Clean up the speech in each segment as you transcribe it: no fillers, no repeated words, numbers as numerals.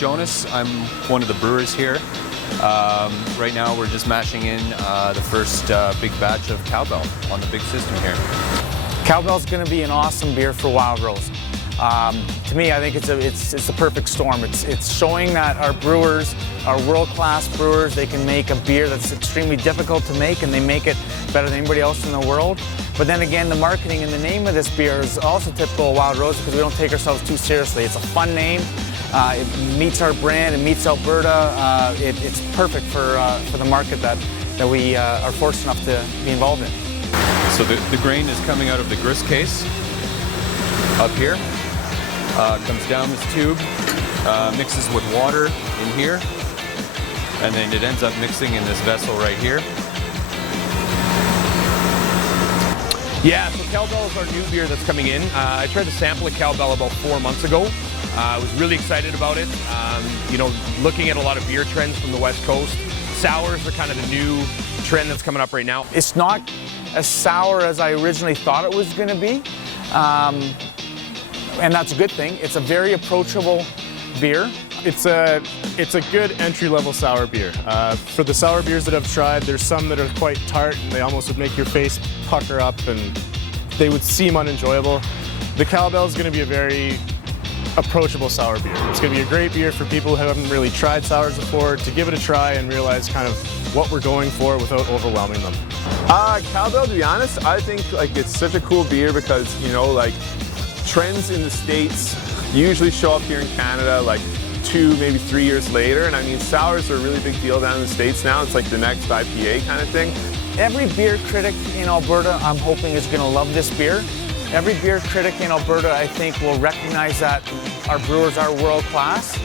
Jonas. I'm one of the brewers here. Right now we're just mashing in the first big batch of Cowbell on the big system here. Cowbell's going to be an awesome beer for Wild Rose. To me, I think it's the perfect storm. It's showing that our brewers, our world-class brewers, they can make a beer that's extremely difficult to make, and they make it better than anybody else in the world. But then again, the marketing and the name of this beer is also typical of Wild Rose because we don't take ourselves too seriously. It's a fun name. It meets our brand. It meets Alberta. It's perfect for the market that we are fortunate enough to be involved in. So the grain is coming out of the grist case up here. Comes down this tube, mixes with water in here, and then it ends up mixing in this vessel right here. Yeah, so Cowbell is our new beer that's coming in. I tried to sample a Cowbell about 4 months ago. I was really excited about it. You know, looking at a lot of beer trends from the West Coast, sours are kind of the new trend that's coming up right now. It's not as sour as I originally thought it was going to be. And that's a good thing. It's a very approachable beer. It's a good entry-level sour beer. For the sour beers that I've tried, there's some that are quite tart and they almost would make your face pucker up and they would seem unenjoyable. The Cowbell is going to be a very approachable sour beer. It's going to be a great beer for people who haven't really tried sours before to give it a try and realize kind of what we're going for without overwhelming them. Cowbell, to be honest, I think it's such a cool beer because, you know, trends in the States usually show up here in Canada 2, maybe 3 years later. And I mean, sours are a really big deal down in the States now. It's like the next IPA kind of thing. Every beer critic in Alberta, I'm hoping, is going to love this beer. Every beer critic in Alberta, I think, will recognize that our brewers are world class.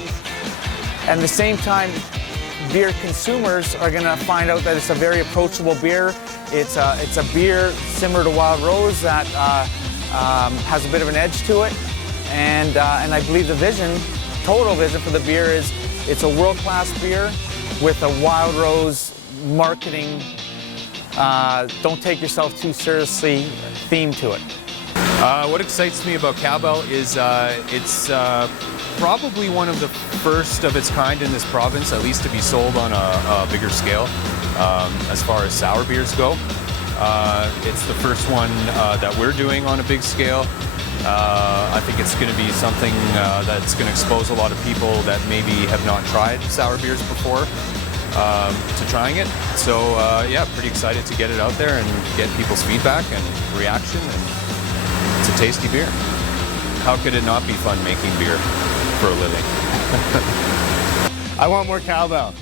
And at the same time, beer consumers are going to find out that it's a very approachable beer. It's a beer similar to Wild Rose that has a bit of an edge to it, and I believe the total vision for the beer is it's a world-class beer with a Wild Rose marketing, don't take yourself too seriously theme to it. What excites me about Cowbell is it's probably one of the first of its kind in this province, at least to be sold on a bigger scale as far as sour beers go. It's the first one that we're doing on a big scale. I think it's going to be something that's going to expose a lot of people that maybe have not tried sour beers before to trying it. So yeah, pretty excited to get it out there and get people's feedback and reaction. And it's a tasty beer. How could it not be fun making beer for a living? I want more Cowbell.